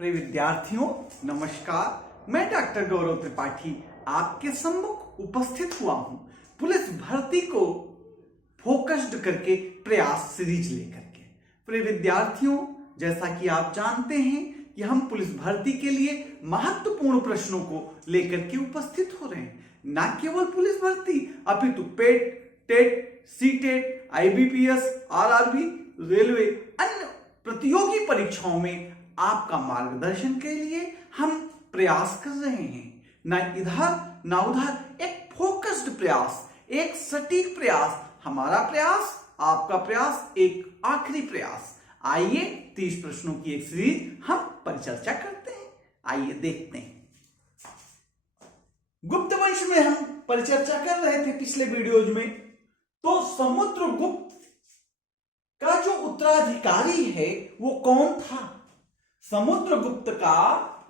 प्रिय विद्यार्थियों नमस्कार। मैं डॉक्टर गौरव त्रिपाठी आपके सम्मुख उपस्थित हुआ हूं पुलिस भर्ती को फोकस्ड करके प्रयास सीरीज लेकर के। प्रिय विद्यार्थियों, जैसा कि आप जानते हैं कि हम पुलिस भर्ती के लिए महत्वपूर्ण प्रश्नों को लेकर के उपस्थित हो रहे हैं। न केवल पुलिस भर्ती अपितु PET, TET, CTET, IBPS, RRB, railway, अन्य प्रतियोगी परीक्षाओं में आपका मार्गदर्शन के लिए हम प्रयास कर रहे हैं। ना इधर ना उधर, एक फोकस्ड प्रयास, एक सटीक प्रयास, हमारा प्रयास, आपका प्रयास, एक आखिरी प्रयास। आइए 30 प्रश्नों की एक सीरीज हम परिचर्चा करते हैं। आइए देखते हैं। गुप्त वंश में हम परिचर्चा कर रहे थे पिछले वीडियोज में। तो समुद्रगुप्त का जो उत्तराधिकारी है वो कौन था? समुद्रगुप्त का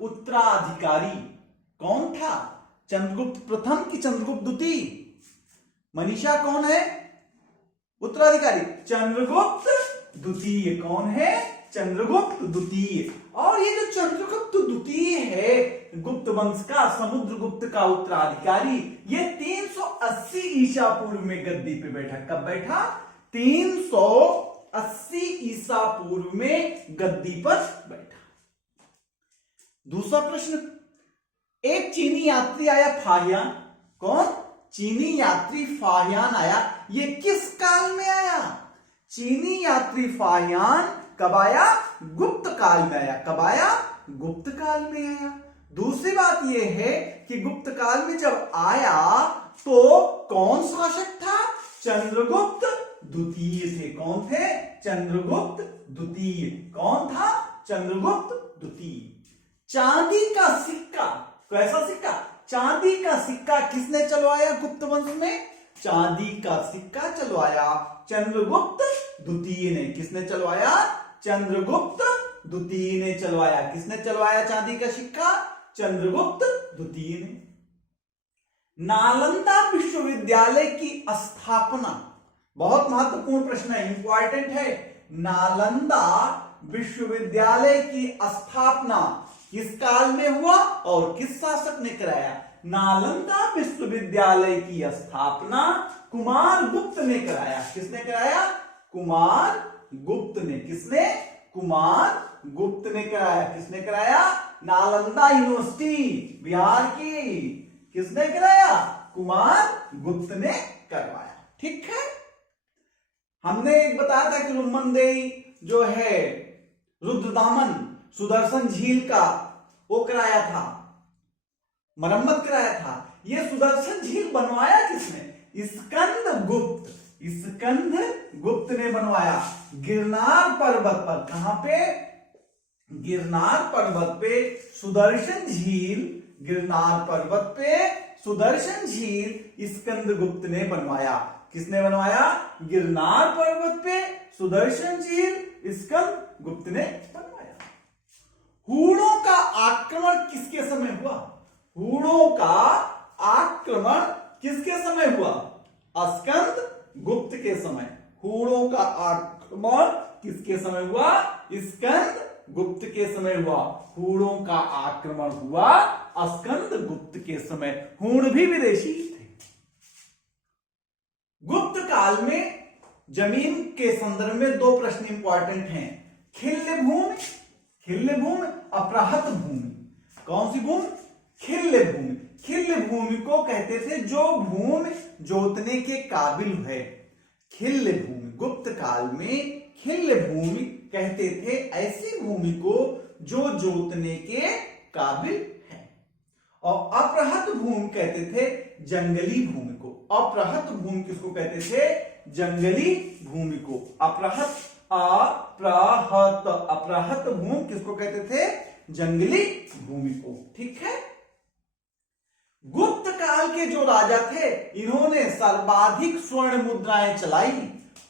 उत्तराधिकारी कौन था? चंद्रगुप्त प्रथम की चंद्रगुप्त द्वितीय? मनीषा कौन है उत्तराधिकारी? चंद्रगुप्त द्वितीय। कौन है? चंद्रगुप्त द्वितीय। और ये जो चंद्रगुप्त द्वितीय है गुप्त वंश का, समुद्रगुप्त का उत्तराधिकारी, ये 380 ईसा पूर्व में गद्दी पे बैठा। कब बैठा? 380 ईसा पूर्व में गद्दी पर बैठा। दूसरा प्रश्न, एक चीनी यात्री आया फाहियान। कौन? चीनी यात्री फाहियान आया। ये किस काल में आया? चीनी यात्री फाहियान कब आया? गुप्त काल में आया। कब आया? गुप्त काल में आया। दूसरी बात यह है कि गुप्त काल में जब आया तो कौन शासक था? चंद्रगुप्त द्वितीय थे। कौन थे? चंद्रगुप्त द्वितीय। कौन था? चंद्रगुप्त द्वितीय। चांदी का सिक्का, कैसा सिक्का? चांदी का सिक्का किसने चलवाया गुप्त वंश में? चांदी का सिक्का चलवाया चंद्रगुप्त द्वितीय ने। किसने चलवाया? चंद्रगुप्त द्वितीय ने चलवाया। किसने चलवाया चांदी का सिक्का? चंद्रगुप्त द्वितीय ने। नालंदा विश्वविद्यालय की स्थापना, बहुत महत्वपूर्ण प्रश्न है, इंपॉर्टेंट है। नालंदा विश्वविद्यालय की स्थापना किस काल में हुआ और किस शासक ने कराया? नालंदा विश्वविद्यालय की स्थापना कुमार गुप्त ने कराया। किसने कराया? कुमार गुप्त ने। किसने? कुमार गुप्त ने कराया। किसने कराया? नालंदा यूनिवर्सिटी बिहार की किसने कराया? कुमार गुप्त ने करवाया। ठीक है। हमने एक बताया था कि रुम्मनदेई जो है रुद्रदामन सुदर्शन झील का वो कराया था, मरम्मत कराया था। ये सुदर्शन झील बनवाया किसने? स्कंद गुप्त। स्कंद गुप्त ने बनवाया। गिरनार पर्वत पर, कहां पे? गिरनार पर्वत पे सुदर्शन झील, गिरनार पर्वत पे सुदर्शन झील स्कंद गुप्त ने बनवाया। किसने बनवाया? गिरनार पर्वत पे सुदर्शन झील स्कंद गुप्त ने बनवाया। हूणों का आक्रमण किसके समय हुआ? हूणों का आक्रमण किसके समय हुआ? स्कंद गुप्त के समय। हूणों का आक्रमण किसके समय हुआ? स्कंद गुप्त के समय हुआ। हूणों का आक्रमण हुआ स्कंद गुप्त के समय। हूण भी विदेशी थे। गुप्त काल में जमीन के संदर्भ में 2 प्रश्न इंपॉर्टेंट हैं। खिल्य भूमि, खिल्य भूमि, अपराहत भूमि। कौन सी भूमि? खिल्य भूमि। खिल्य भूमि को कहते थे जो भूमि जोतने के काबिल है। खिल्य भूमि, गुप्त काल में खिल्य भूमि कहते थे ऐसी भूमि को जो जोतने के काबिल है। और अपराहत भूमि कहते थे जंगली भूमि को। अपराहत भूमि किसको कहते थे? जंगली भूमि को। अपराहत अपराहत भूमि किसको कहते थे? जंगली भूमि को। ठीक है। गुप्त काल के जो राजा थे इन्होंने सर्वाधिक स्वर्ण मुद्राएं चलाई।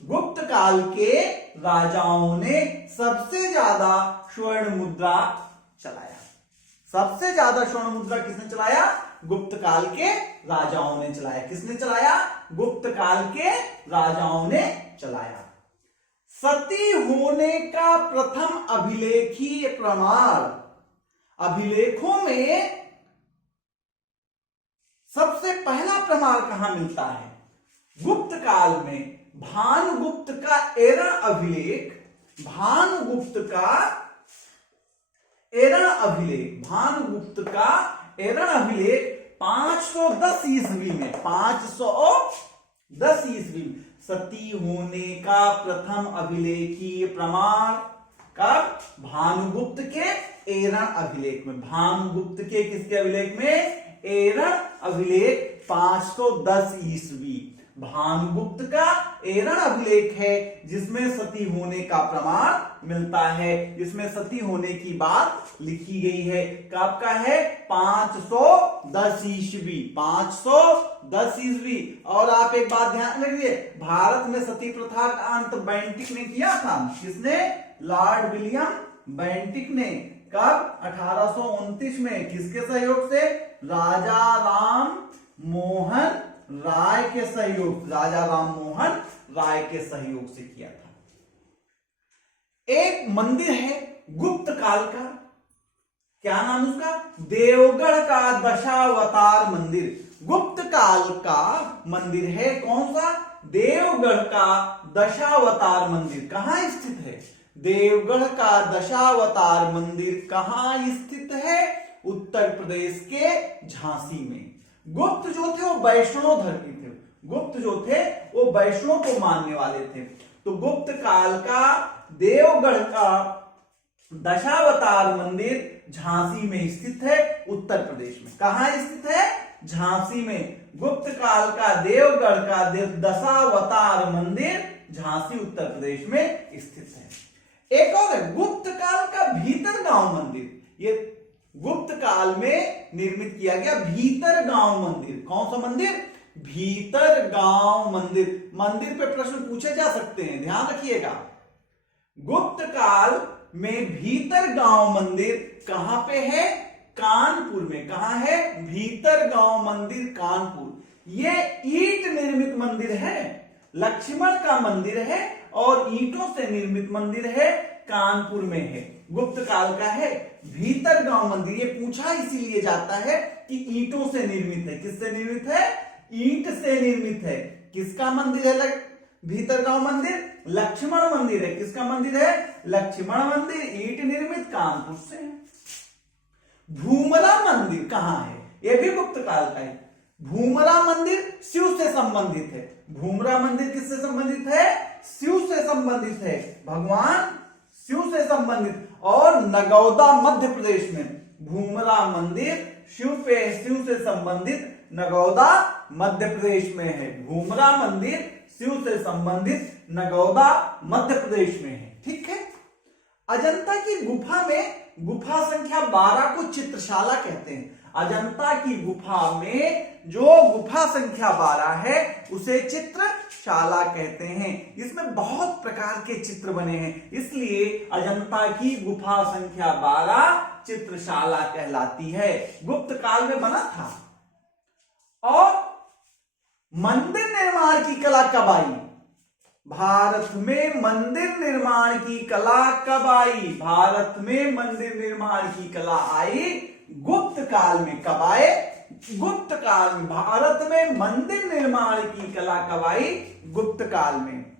गुप्त काल के राजाओं ने सबसे ज्यादा स्वर्ण मुद्रा चलाया। सबसे ज्यादा स्वर्ण मुद्रा किसने चलाया? गुप्त काल के राजाओं ने चलाया। किसने चलाया? गुप्त काल के राजाओं ने चलाया। सती होने का प्रथम अभिलेखीय प्रमाण अभिलेखों में सबसे पहला प्रमाण कहां मिलता है? गुप्त काल में भानुगुप्त का एरण अभिलेख, भानुगुप्त का एरण अभिलेख 510 ईस्वी में, 510 ईस्वी में सती होने का प्रथम अभिलेखीय प्रमाण कब? भानुगुप्त के एरण अभिलेख में। भानुगुप्त के किसके अभिलेख में? एरण अभिलेख 510 ईस्वी। भानुगुप्त का एरण अभिलेख है जिसमें सती होने का प्रमाण मिलता है, जिसमें सती होने की बात लिखी गई है। कब का है? 510 ईस्वी, 510 ईस्वी। और आप एक बात ध्यान रखिए, भारत में सती प्रथा का अंत बेंटिक ने किया था। किसने? लॉर्ड विलियम बेंटिक ने। कब? 1829 में। किसके सहयोग से? राजा राम मोहन राय के सहयोग, राजा राम मोहन राय के सहयोग से किया था। एक मंदिर है गुप्त काल का, क्या नाम उसका? देवगढ़ का दशावतार मंदिर। गुप्त काल का मंदिर है कौन सा? देवगढ़ का दशावतार मंदिर। कहां स्थित है? देवगढ़ का दशावतार मंदिर कहां स्थित है? उत्तर प्रदेश के झांसी में। गुप्त जो थे वो वैष्णव धर्मी थे, गुप्त जो थे वो वैष्णव को मानने वाले थे। तो गुप्त काल का देवगढ़ का दशावतार मंदिर झांसी में स्थित है, उत्तर प्रदेश में। कहां स्थित है? झांसी में। गुप्त काल का देवगढ़ का दशावतार मंदिर झांसी उत्तर प्रदेश में स्थित है। एक और है गुप्त काल का भीतर गांव मंदिर। ये गुप्त काल में निर्मित किया गया भीतर गांव मंदिर। कौन सा मंदिर? भीतर गांव मंदिर। मंदिर पे प्रश्न पूछे जा सकते हैं, ध्यान रखिएगा। गुप्त काल में भीतर गांव मंदिर कहां पे है? कानपुर में। कहां है? भीतर गांव मंदिर कानपुर। ये ईंट निर्मित मंदिर है, लक्ष्मण का मंदिर है और ईंटों से निर्मित मंदिर है, कानपुर में है। गुप्त काल का है भीतर गांव मंदिर। ये पूछा इसीलिए जाता है कि ईंटों से निर्मित है। किससे निर्मित है? ईंट से निर्मित है। किसका मंदिर है भीतर गांव मंदिर? लक्ष्मण मंदिर है। किसका मंदिर है? लक्ष्मण मंदिर, ईंट निर्मित, कानपुर से है। भूमरा मंदिर कहां है? यह भी गुप्त काल का है। भूमरा मंदिर शिव से संबंधित है। भूमरा मंदिर किससे संबंधित है? शिव से संबंधित है, भगवान शिव से संबंधित। और नगौदा मध्य प्रदेश में भूमरा मंदिर शिव से संबंधित नगौदा मध्य प्रदेश में है। भूमरा मंदिर शिव से संबंधित नगौदा मध्य प्रदेश में है। ठीक है। अजंता की गुफा में गुफा संख्या 12 को चित्रशाला कहते हैं। अजंता की गुफा में जो गुफा संख्या 12 है उसे चित्रशाला कहते हैं। इसमें बहुत प्रकार के चित्र बने हैं, इसलिए अजंता की गुफा संख्या 12 चित्रशाला कहलाती है। गुप्त काल में बना था। और मंदिर निर्माण की कला कब आई? भारत में मंदिर निर्माण की कला कब आई? भारत में मंदिर निर्माण की कला आई गुप्त काल में। कब आए? गुप्त काल में। भारत में मंदिर निर्माण की कला कब आई? गुप्त काल में।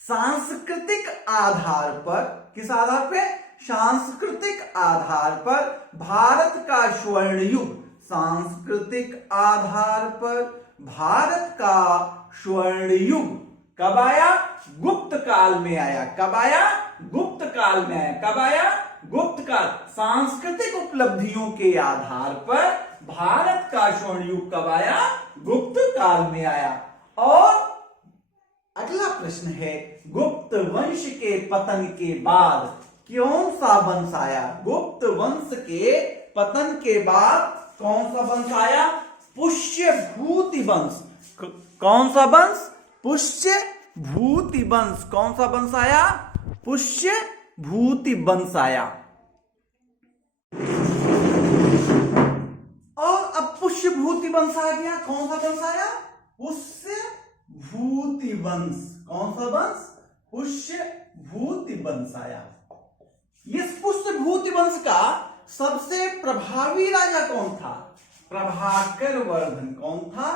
सांस्कृतिक आधार पर, किस आधार पे? सांस्कृतिक आधार पर भारत का स्वर्ण युग, सांस्कृतिक आधार पर भारत का स्वर्ण युग कब आया? गुप्त काल में आया। कब आया? गुप्त काल में आया। कब आया? गुप्त काल। सांस्कृतिक उपलब्धियों के आधार पर भारत का स्वर्ण युग कब आया? गुप्त काल में आया। और अगला प्रश्न है, गुप्त वंश के पतन के बाद कौन सा वंश आया? गुप्त वंश के पतन के बाद कौन सा वंश आया? पुष्यभूति वंश। कौन सा वंश? पुष्यभूति वंश। कौन सा वंश आया? पुष्यभूति वंश आया। और अब पुष्यभूति वंश आ गया। कौन सा वंश आया? पुष्यभूति वंश। कौन सा वंश? पुष्यभूति वंश आया। इस पुष्यभूति वंश का सबसे प्रभावी राजा कौन था? प्रभाकर वर्धन। कौन था?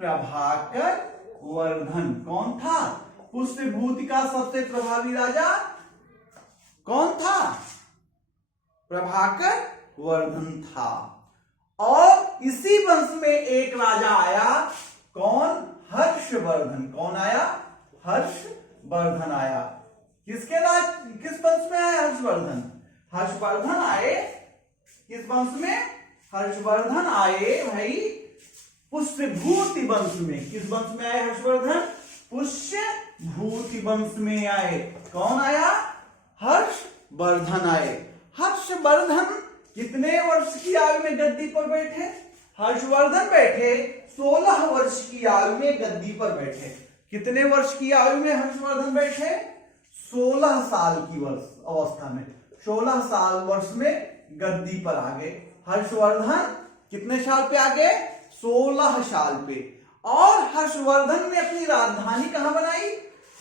प्रभाकर वर्धन। कौन था? पुष्यभूति का सबसे प्रभावी राजा कौन था? प्रभाकर वर्धन था। और इसी वंश में एक राजा आया, कौन? हर्षवर्धन। कौन आया? हर्षवर्धन आया। किस वंश में आया हर्षवर्धन? हर्षवर्धन आए किस वंश में? हर्षवर्धन आए भाई पुष्यभूति वंश में। किस वंश में आए हर्षवर्धन? पुष्यभूति वंश में आए। कौन आया? हर्षवर्धन आए। हर्षवर्धन कितने वर्ष की आयु में गद्दी पर बैठे? हर्षवर्धन बैठे 16 वर्ष की आयु में गद्दी पर बैठे। कितने वर्ष की आयु में हर्षवर्धन बैठे? 16 साल की अवस्था में, 16 साल वर्ष में गद्दी पर आ गए। हर्षवर्धन कितने साल पे आ गए? 16 साल पे। और हर्षवर्धन ने अपनी राजधानी कहां बनाई?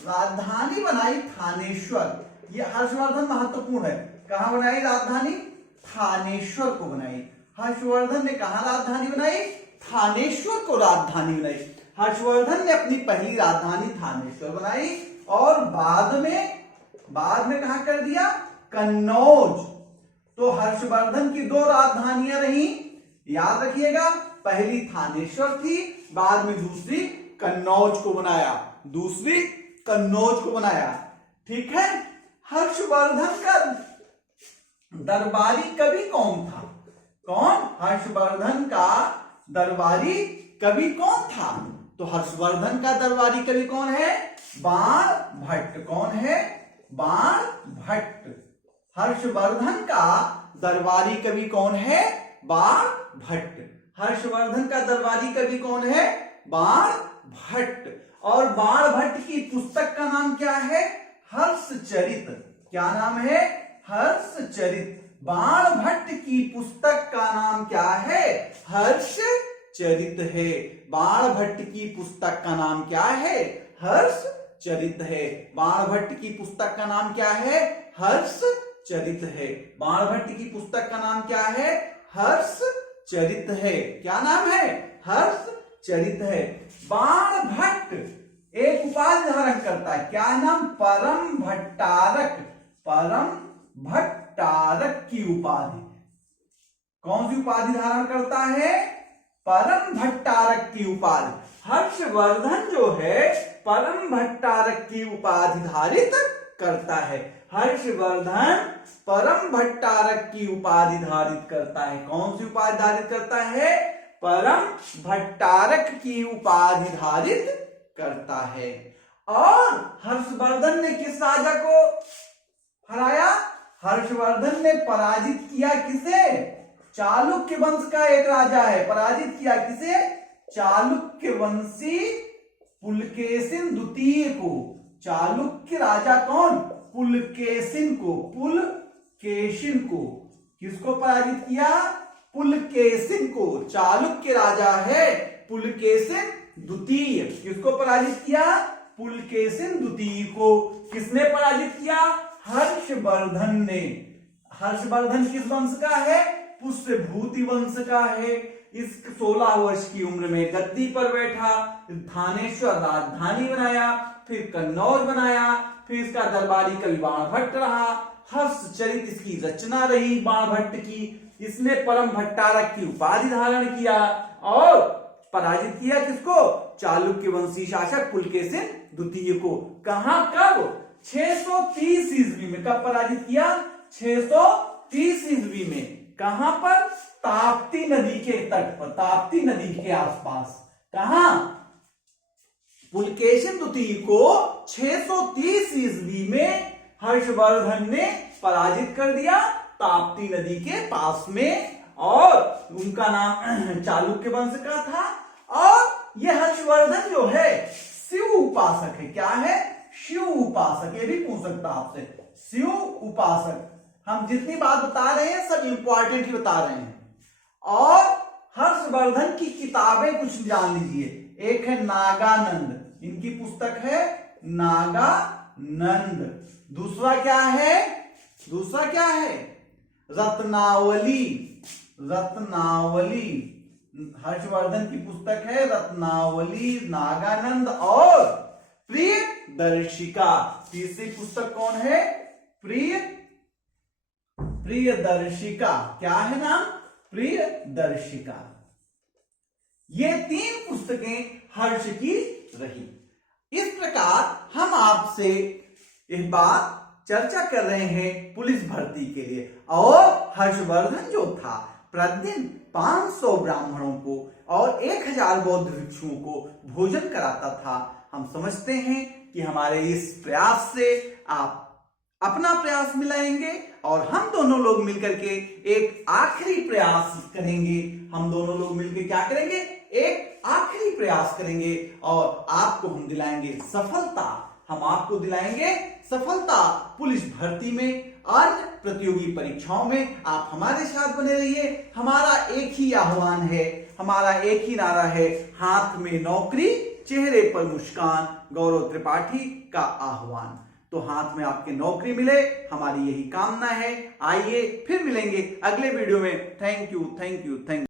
राजधानी बनाई थानेश्वर। ये हर्षवर्धन महत्वपूर्ण है। कहां बनाई राजधानी? थानेश्वर को बनाई। हर्षवर्धन ने कहा राजधानी बनाई? थानेश्वर को राजधानी बनाई। हर्षवर्धन ने अपनी पहली राजधानी थानेश्वर बनाई और बाद में कहा कर दिया? कन्नौज। तो हर्षवर्धन की 2 राजधानियां रही, याद रखिएगा। पहली थानेश्वर थी, बाद में दूसरी कन्नौज को बनाया। दूसरी कन्नौज को बनाया। ठीक है। हर्षवर्धन का दरबारी कवि कौन था? कौन? हर्षवर्धन का दरबारी कवि कौन था? तो हर्षवर्धन का दरबारी कवि कौन है? बाण भट्ट। कौन है? बाण भट्ट। हर्षवर्धन का दरबारी कवि कौन है? बाण भट्ट। हर्षवर्धन का दरबारी कवि कौन है? बाण भट्ट। और बाण भट्ट की पुस्तक का नाम क्या है? हर्षचरित। क्या नाम है? हर्षचरित। बाण भट्ट की पुस्तक का नाम क्या है? हर्षचरित है। बाण भट्ट की पुस्तक का नाम क्या है? हर्षचरित है। बाण भट्ट की पुस्तक का नाम क्या है? हर्षचरित है। बाण भट्ट की पुस्तक का नाम क्या है? हर्षचरित है। क्या नाम है? हर्षचरित है। बाण भट्ट एक उपाधि धारण करता है। क्या नाम? परम भट्टारक। परम भट्टारक की उपाधि। कौन सी उपाधि धारण करता है? परम भट्टारक की उपाधि। हर्षवर्धन जो है परम भट्टारक की उपाधि धारित करता है। हर्षवर्धन परम भट्टारक की उपाधि धारित करता है। कौन सी उपाधि धारित करता है? परम भट्टारक की उपाधि धारित करता है। और हर्षवर्धन ने किस राजा को हराया? हर्षवर्धन ने पराजित किया किसे? चालुक्य वंश का एक राजा है। पराजित किया किसे? चालुक्य वंशी पुलकेशिन द्वितीय को। चालुक्य राजा कौन? पुलकेशिन को। पुलकेशिन को। किसको पराजित किया? पुलकेशिन को। चालुक्य राजा है पुलकेशिन द्वितीय। किसको पराजित किया? पुलकेशिन द्वितीय को। किसने पराजित किया? हर्षवर्धन ने। हर्षवर्धन किस वंश का है? पुष्यभूति वंश का है। इस 16 वर्ष की उम्र में गद्दी पर बैठा, थानेश्वर राजधानी बनाया, फिर कन्नौज बनाया, फिर इसका दरबारी कवि बाण भट्ट रहा। हर्षचरित इसकी रचना रही बाण भट्ट की। इसने परम भट्टारक की उपाधि धारण किया और पराजित किया किसको? चालुक्य वंशी शासक पुलकेशिन द्वितीय को। कहां? कब? 630 ईस्वी में। कब पराजित किया? 630 ईस्वी में। कहां पर? ताप्ती नदी के तट पर, ताप्ती नदी के आसपास। कहां? पुलकेशिन द्वितीय को 630 ईस्वी में हर्षवर्धन ने पराजित कर दिया ताप्ती नदी के पास में। और उनका नाम चालुक्य वंश का था। और यह हर्षवर्धन जो है शिव उपासक है। क्या है? शिव उपासक। ये भी पूछ सकता आपसे, शिव उपासक। हम जितनी बात बता रहे हैं सब इंपॉर्टेंट ही बता रहे हैं। और हर्षवर्धन की किताबें कुछ जान लीजिए। एक है नागानंद, इनकी पुस्तक है नागानंद। दूसरा क्या है? दूसरा क्या है? रत्नावली, रत्नावली हर्षवर्धन की पुस्तक है रत्नावली, नागानंद और प्रियदर्शिका। तीसरी पुस्तक कौन है? प्रियदर्शिका। क्या है नाम? प्रियदर्शिका। ये 3 पुस्तकें हर्ष की रही। इस प्रकार हम आपसे इस बात चर्चा कर रहे हैं पुलिस भर्ती के लिए। और हर्षवर्धन जो था प्रतिदिन 500 ब्राह्मणों को और 1000 बौद्ध भिक्षुओं को भोजन कराता था। हम समझते हैं कि हमारे इस प्रयास से आप अपना प्रयास मिलाएंगे और हम दोनों लोग मिलकर के एक आखिरी प्रयास करेंगे। हम दोनों लोग मिलकर क्या करेंगे? एक आखिरी प्रयास करेंगे और आपको हम दिलाएंगे सफलता। हम आपको दिलाएंगे सफलता पुलिस भर्ती में, अन्य प्रतियोगी परीक्षाओं में। आप हमारे साथ बने रहिए। हमारा एक ही आह्वान है, हमारा एक ही नारा है, हाथ में नौकरी चेहरे पर मुस्कान, गौरव त्रिपाठी का आह्वान। तो हाथ में आपके नौकरी मिले, हमारी यही कामना है। आइए फिर मिलेंगे अगले वीडियो में। Thank you, thank you, thank you.